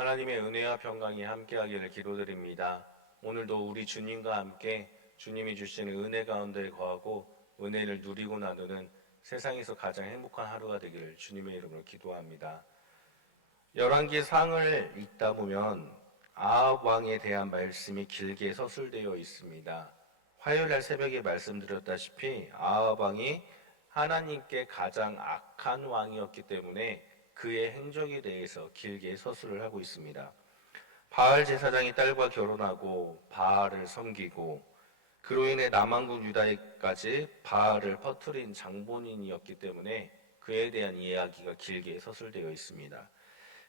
하나님의 은혜와 평강이 함께하기를 기도드립니다. 오늘도 우리 주님과 함께 주님이 주시는 은혜 가운데 거하고 은혜를 누리고 나누는 세상에서 가장 행복한 하루가 되기를 주님의 이름으로 기도합니다. 열왕기상을 읽다 보면 아합 왕에 대한 말씀이 길게 서술되어 있습니다. 화요일날 새벽에 말씀드렸다시피 아합 왕이 하나님께 가장 악한 왕이었기 때문에 그의 행적에 대해서 길게 서술을 하고 있습니다. 바알 제사장이 딸과 결혼하고 바알을 섬기고 그로 인해 남한국 유다에까지 바알을 퍼뜨린 장본인이었기 때문에 그에 대한 이야기가 길게 서술되어 있습니다.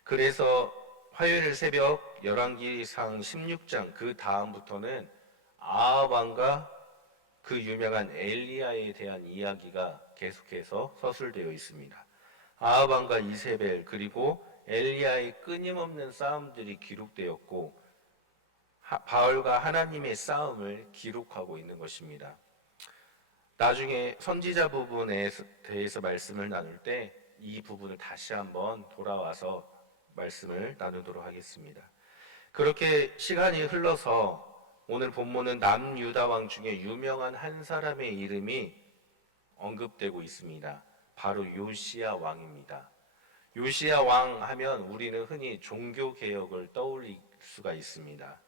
그래서 화요일 새벽 열왕기상 16장 그 다음부터는 아합 왕과 그 유명한 엘리야에 대한 이야기가 계속해서 서술되어 있습니다. 아합 왕과 이세벨 그리고 엘리야의 끊임없는 싸움들이 기록되었고 바알과 하나님의 싸움을 기록하고 있는 것입니다. 나중에 선지자 부분에 대해서 말씀을 나눌 때 이 부분을 다시 한번 돌아와서 말씀을 나누도록 하겠습니다. 그렇게 시간이 흘러서 오늘 본문은 남유다 왕 중에 유명한 한 사람의 이름이 언급되고 있습니다. 바로 요시야 왕입니다. 요시야 왕 하면 우리는 흔히 종교개혁을 떠올릴 수가 있습니다.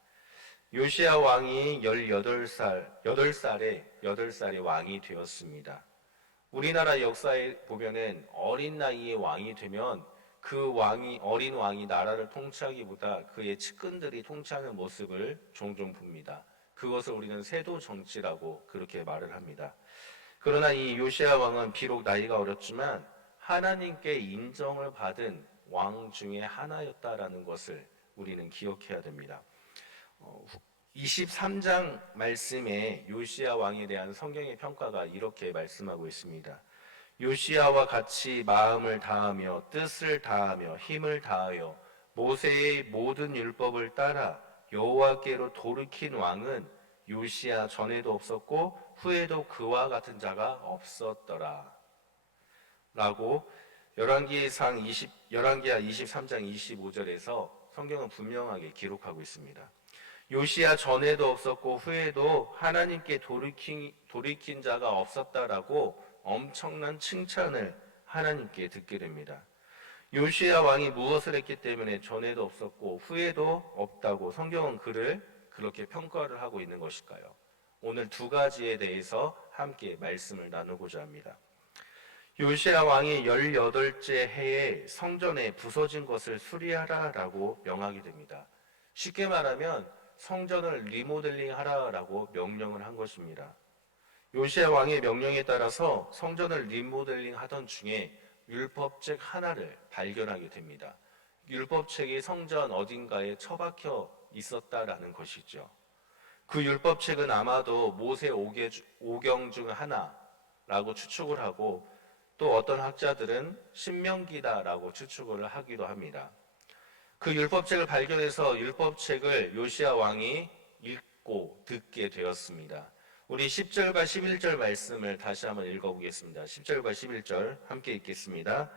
요시야 왕이 8살에 왕이 되었습니다. 우리나라 역사에 보면은 어린 나이에 왕이 되면 어린 왕이 나라를 통치하기보다 그의 측근들이 통치하는 모습을 종종 봅니다. 그것을 우리는 세도 정치라고 그렇게 말을 합니다. 그러나 이 요시야 왕은 비록 나이가 어렸지만 하나님께 인정을 받은 왕 중에 하나였다라는 것을 우리는 기억해야 됩니다. 23장 말씀에 요시야 왕에 대한 성경의 평가가 이렇게 말씀하고 있습니다. 요시야와 같이 마음을 다하며 뜻을 다하며 힘을 다하여 모세의 모든 율법을 따라 여호와께로 돌이킨 왕은 요시야 전에도 없었고 후에도 그와 같은 자가 없었더라 라고 열왕기하 23장 25절에서 성경은 분명하게 기록하고 있습니다. 요시야 전에도 없었고 후에도 하나님께 돌이킨 자가 없었다라고 엄청난 칭찬을 하나님께 듣게 됩니다. 요시야 왕이 무엇을 했기 때문에 전에도 없었고 후에도 없다고 성경은 그를 그렇게 평가를 하고 있는 것일까요? 오늘 두 가지에 대해서 함께 말씀을 나누고자 합니다. 요시야 왕이 18째 해에 성전에 부서진 것을 수리하라라고 명하게 됩니다. 쉽게 말하면 성전을 리모델링 하라라고 명령을 한 것입니다. 요시야 왕의 명령에 따라서 성전을 리모델링 하던 중에 율법책 하나를 발견하게 됩니다. 율법책이 성전 어딘가에 처박혀 있었다라는 것이죠. 그 율법책은 아마도 모세 5경 중 하나라고 추측을 하고 또 어떤 학자들은 신명기다라고 추측을 하기도 합니다. 그 율법책을 발견해서 율법책을 요시야 왕이 읽고 듣게 되었습니다. 우리 10절과 11절 말씀을 다시 한번 읽어보겠습니다. 10절과 11절 함께 읽겠습니다.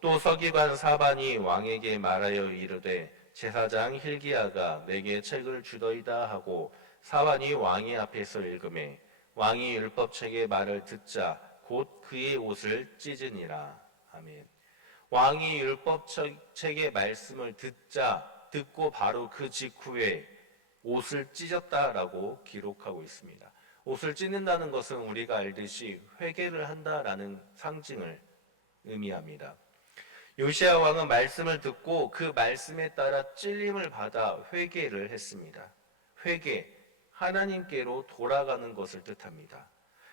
또 서기관 사반이 왕에게 말하여 이르되 제사장 hil기야가 내게 책을 주더이다 하고 사반이 왕의 앞에서 읽으매 왕이 율법책의 말을 듣자 곧 그의 옷을 찢으니라. 아멘. 왕이 율법책의 말씀을 듣고 바로 그 직후에 옷을 찢었다라고 기록하고 있습니다. 옷을 찢는다는 것은 우리가 알듯이 회개를 한다라는 상징을 의미합니다. 요시야 왕은 말씀을 듣고 그 말씀에 따라 찔림을 받아 회개를 했습니다. 회개, 하나님께로 돌아가는 것을 뜻합니다.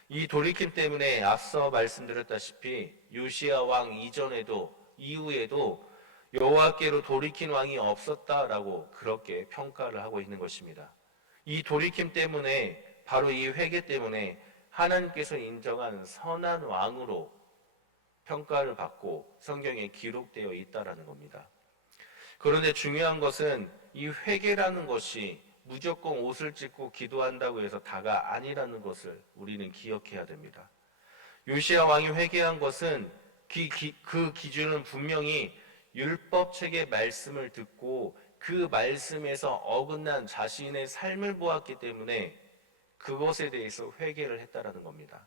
이 돌이킴 때문에 앞서 말씀드렸다시피 요시야 왕 이전에도 이후에도 여호와께로 돌이킨 왕이 없었다라고 그렇게 평가를 하고 있는 것입니다. 이 돌이킴 때문에 바로 이 회개 때문에 하나님께서 인정하는 선한 왕으로 평가를 받고 성경에 기록되어 있다라는 겁니다. 그런데 중요한 것은 이 회개라는 것이 무조건 옷을 찢고 기도한다고 해서 다가 아니라는 것을 우리는 기억해야 됩니다. 요시야 왕이 회개한 것은 그 기준은 분명히 율법책의 말씀을 듣고 그 말씀에서 어긋난 자신의 삶을 보았기 때문에 그것에 대해서 회개를 했다라는 겁니다.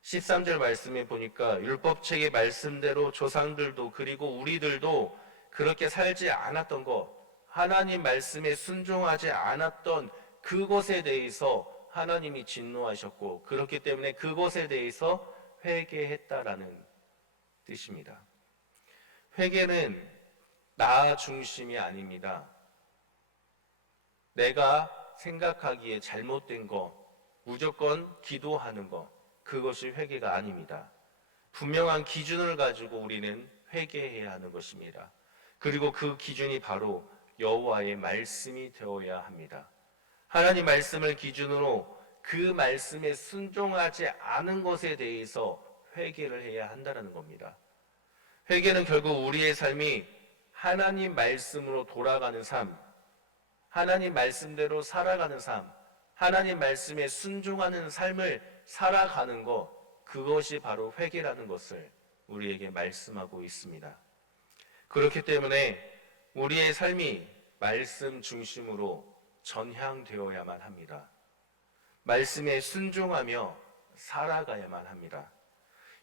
13절 말씀에 보니까 율법책의 말씀대로 조상들도 그리고 우리들도 그렇게 살지 않았던 것, 하나님 말씀에 순종하지 않았던 그것에 대해서 하나님이 진노하셨고, 그렇기 때문에 그것에 대해서 회개했다라는 뜻입니다. 회개는 나 중심이 아닙니다. 내가 생각하기에 잘못된 거, 무조건 기도하는 거, 그것이 회개가 아닙니다. 분명한 기준을 가지고 우리는 회개해야 하는 것입니다. 그리고 그 기준이 바로 여호와의 말씀이 되어야 합니다. 하나님 말씀을 기준으로 그 말씀에 순종하지 않은 것에 대해서 회개를 해야 한다는 겁니다. 회개는 결국 우리의 삶이 하나님 말씀으로 돌아가는 삶, 하나님 말씀대로 살아가는 삶, 하나님 말씀에 순종하는 삶을 살아가는 것, 그것이 바로 회개라는 것을 우리에게 말씀하고 있습니다. 그렇기 때문에 우리의 삶이 말씀 중심으로 전향되어야만 합니다. 말씀에 순종하며 살아가야만 합니다.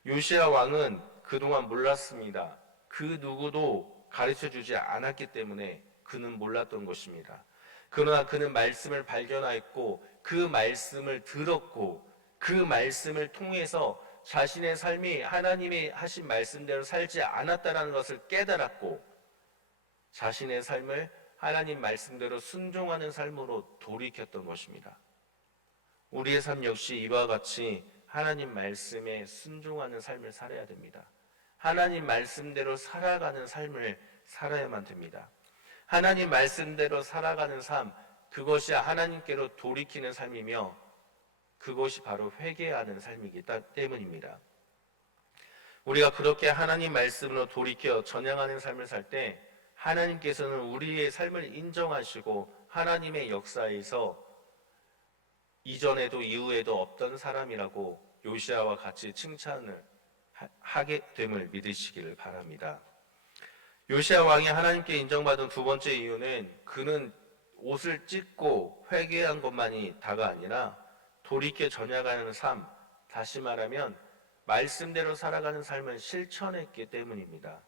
요시야 왕은 그동안 몰랐습니다. 그 누구도 가르쳐주지 않았기 때문에 그는 몰랐던 것입니다. 그러나 그는 말씀을 발견하였고 그 말씀을 들었고 그 말씀을 통해서 자신의 삶이 하나님이 하신 말씀대로 살지 않았다는 것을 깨달았고 자신의 삶을 하나님 말씀대로 순종하는 삶으로 돌이켰던 것입니다. 우리의 삶 역시 이와 같이 하나님 말씀에 순종하는 삶을 살아야 됩니다. 하나님 말씀대로 살아가는 삶을 살아야만 됩니다. 하나님 말씀대로 살아가는 삶, 그것이 하나님께로 돌이키는 삶이며 그것이 바로 회개하는 삶이기 때문입니다. 우리가 그렇게 하나님 말씀으로 돌이켜 전향하는 삶을 살 때 하나님께서는 우리의 삶을 인정하시고 하나님의 역사에서 이전에도 이후에도 없던 사람이라고 요시야와 같이 칭찬을 하게 됨을 믿으시기를 바랍니다. 요시야 왕이 하나님께 인정받은 두 번째 이유는 그는 옷을 찢고 회개한 것만이 다가 아니라 돌이켜 전향하는 삶, 다시 말하면 말씀대로 살아가는 삶을 실천했기 때문입니다.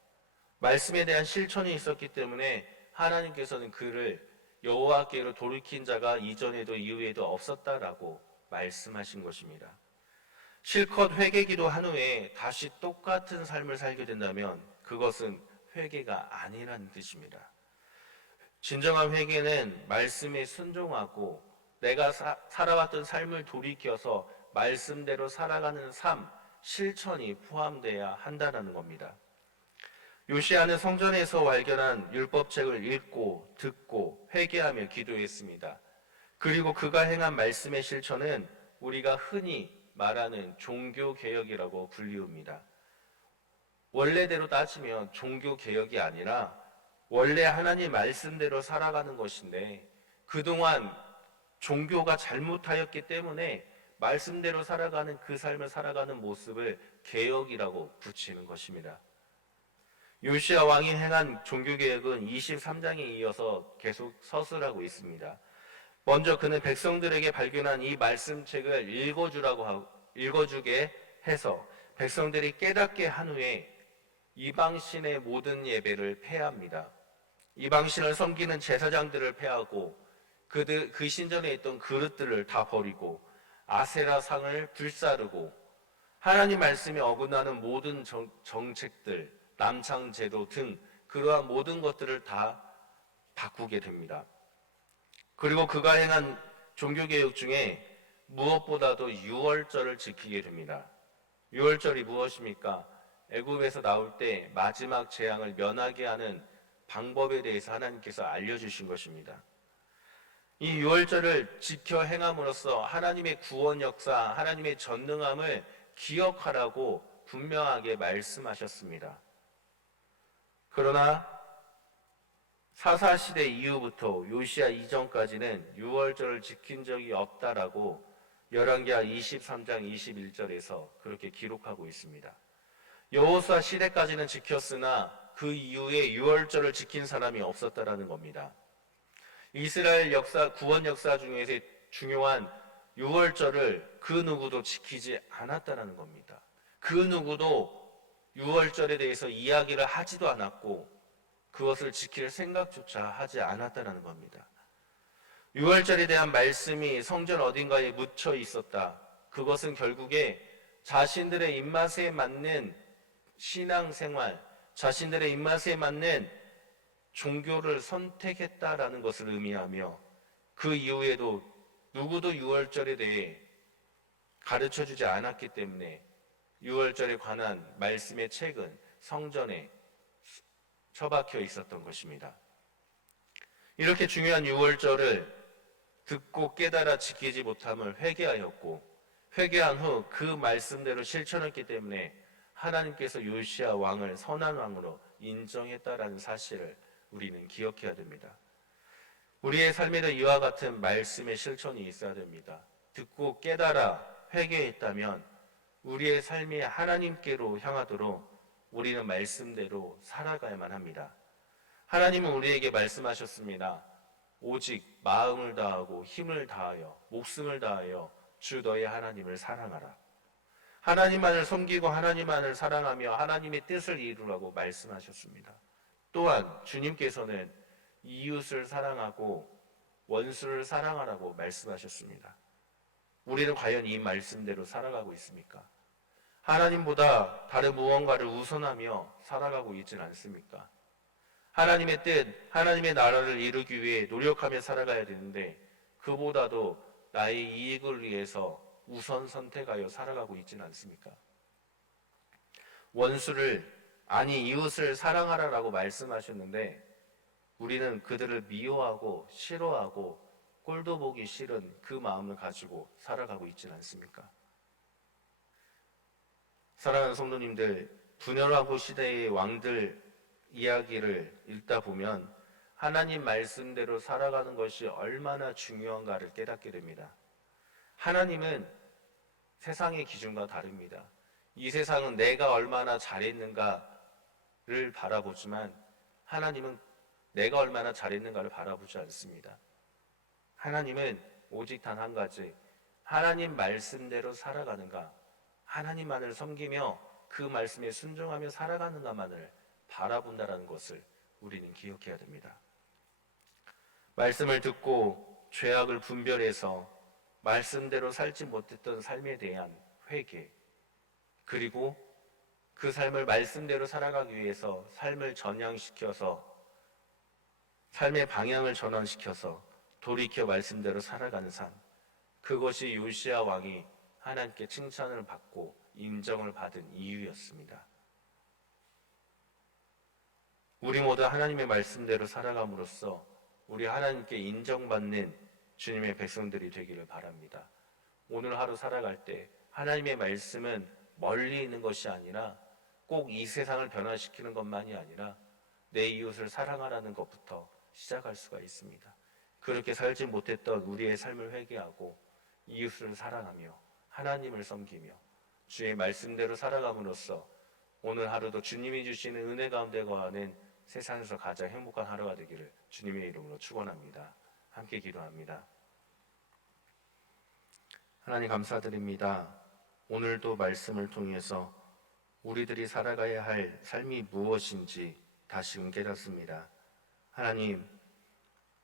말씀에 대한 실천이 있었기 때문에 하나님께서는 그를 여호와께로 돌이킨 자가 이전에도 이후에도 없었다라고 말씀하신 것입니다. 실컷 회개기도 한 후에 다시 똑같은 삶을 살게 된다면 그것은 회개가 아니라는 뜻입니다. 진정한 회개는 말씀에 순종하고 내가 살아왔던 삶을 돌이켜서 말씀대로 살아가는 삶, 실천이 포함되어야 한다는 겁니다. 요시야는 성전에서 발견한 율법책을 읽고 듣고 회개하며 기도했습니다. 그리고 그가 행한 말씀의 실천은 우리가 흔히 말하는 종교개혁이라고 불리웁니다. 원래대로 따지면 종교개혁이 아니라 원래 하나님 말씀대로 살아가는 것인데 그동안 종교가 잘못하였기 때문에 말씀대로 살아가는 그 삶을 살아가는 모습을 개혁이라고 붙이는 것입니다. 요시야 왕이 행한 종교개혁은 23장에 이어서 계속 서술하고 있습니다. 먼저 그는 백성들에게 발견한 이 말씀책을 읽어주게 해서 백성들이 깨닫게 한 후에 이방신의 모든 예배를 폐합니다. 이방신을 섬기는 제사장들을 폐하고 그 신전에 있던 그릇들을 다 버리고 아세라 상을 불사르고 하나님 말씀에 어긋나는 모든 정책들, 남창제도 등 그러한 모든 것들을 다 바꾸게 됩니다. 그리고 그가 행한 종교개혁 중에 무엇보다도 유월절을 지키게 됩니다. 유월절이 무엇입니까? 애굽에서 나올 때 마지막 재앙을 면하게 하는 방법에 대해서 하나님께서 알려주신 것입니다. 이 유월절을 지켜 행함으로써 하나님의 구원 역사, 하나님의 전능함을 기억하라고 분명하게 말씀하셨습니다. 그러나 사사시대 이후부터 요시야 이전까지는 유월절을 지킨 적이 없다라고 열왕기하 23장 21절에서 그렇게 기록하고 있습니다. 여호수아 시대까지는 지켰으나 그 이후에 유월절을 지킨 사람이 없었다라는 겁니다. 이스라엘 구원 역사 중에서 중요한 유월절을 그 누구도 지키지 않았다라는 겁니다. 그 누구도 유월절에 대해서 이야기를 하지도 않았고 그것을 지킬 생각조차 하지 않았다는 겁니다. 유월절에 대한 말씀이 성전 어딘가에 묻혀 있었다. 그것은 결국에 자신들의 입맛에 맞는 신앙생활, 자신들의 입맛에 맞는 종교를 선택했다라는 것을 의미하며 그 이후에도 누구도 유월절에 대해 가르쳐주지 않았기 때문에 유월절에 관한 말씀의 책은 성전에 처박혀 있었던 것입니다. 이렇게 중요한 유월절을 듣고 깨달아 지키지 못함을 회개하였고 회개한 후 그 말씀대로 실천했기 때문에 하나님께서 요시야 왕을 선한 왕으로 인정했다라는 사실을 우리는 기억해야 됩니다. 우리의 삶에도 이와 같은 말씀의 실천이 있어야 됩니다. 듣고 깨달아 회개했다면 우리의 삶이 하나님께로 향하도록 우리는 말씀대로 살아가야만 합니다. 하나님은 우리에게 말씀하셨습니다. 오직 마음을 다하고 힘을 다하여 목숨을 다하여 주 너의 하나님을 사랑하라. 하나님만을 섬기고 하나님만을 사랑하며 하나님의 뜻을 이루라고 말씀하셨습니다. 또한 주님께서는 이웃을 사랑하고 원수를 사랑하라고 말씀하셨습니다. 우리는 과연 이 말씀대로 살아가고 있습니까? 하나님보다 다른 무언가를 우선하며 살아가고 있지는 않습니까? 하나님의 뜻, 하나님의 나라를 이루기 위해 노력하며 살아가야 되는데 그보다도 나의 이익을 위해서 우선 선택하여 살아가고 있지는 않습니까? 이웃을 사랑하라라고 말씀하셨는데 우리는 그들을 미워하고 싫어하고 꼴도 보기 싫은 그 마음을 가지고 살아가고 있지는 않습니까? 사랑하는 성도님들, 분열하고 시대의 왕들 이야기를 읽다 보면 하나님 말씀대로 살아가는 것이 얼마나 중요한가를 깨닫게 됩니다. 하나님은 세상의 기준과 다릅니다. 이 세상은 내가 얼마나 잘했는가를 바라보지만 하나님은 내가 얼마나 잘했는가를 바라보지 않습니다. 하나님은 오직 단 한 가지, 하나님 말씀대로 살아가는가, 하나님만을 섬기며 그 말씀에 순종하며 살아가는가만을 바라본다는 것을 우리는 기억해야 됩니다. 말씀을 듣고 죄악을 분별해서 말씀대로 살지 못했던 삶에 대한 회개, 그리고 그 삶을 말씀대로 살아가기 위해서 삶을 전향시켜서 삶의 방향을 전환시켜서 돌이켜 말씀대로 살아가는 삶, 그것이 요시야 왕이 하나님께 칭찬을 받고 인정을 받은 이유였습니다. 우리 모두 하나님의 말씀대로 살아감으로써 우리 하나님께 인정받는 주님의 백성들이 되기를 바랍니다. 오늘 하루 살아갈 때 하나님의 말씀은 멀리 있는 것이 아니라 꼭 이 세상을 변화시키는 것만이 아니라 내 이웃을 사랑하라는 것부터 시작할 수가 있습니다. 그렇게 살지 못했던 우리의 삶을 회개하고 이웃을 사랑하며 하나님을 섬기며 주의 말씀대로 살아감으로써 오늘 하루도 주님이 주시는 은혜 가운데 거하는 세상에서 가장 행복한 하루가 되기를 주님의 이름으로 축원합니다. 함께 기도합니다. 하나님 감사드립니다. 오늘도 말씀을 통해서 우리들이 살아가야 할 삶이 무엇인지 다시금 깨닫습니다. 하나님,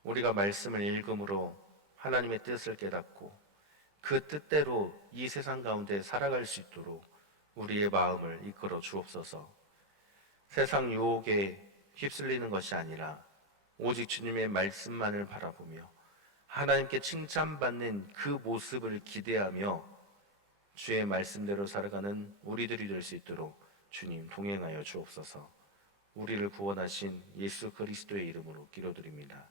우리가 말씀을 읽음으로 하나님의 뜻을 깨닫고 그 뜻대로 이 세상 가운데 살아갈 수 있도록 우리의 마음을 이끌어 주옵소서. 세상 유혹에 휩쓸리는 것이 아니라 오직 주님의 말씀만을 바라보며 하나님께 칭찬받는 그 모습을 기대하며 주의 말씀대로 살아가는 우리들이 될 수 있도록 주님 동행하여 주옵소서. 우리를 구원하신 예수 그리스도의 이름으로 기도드립니다.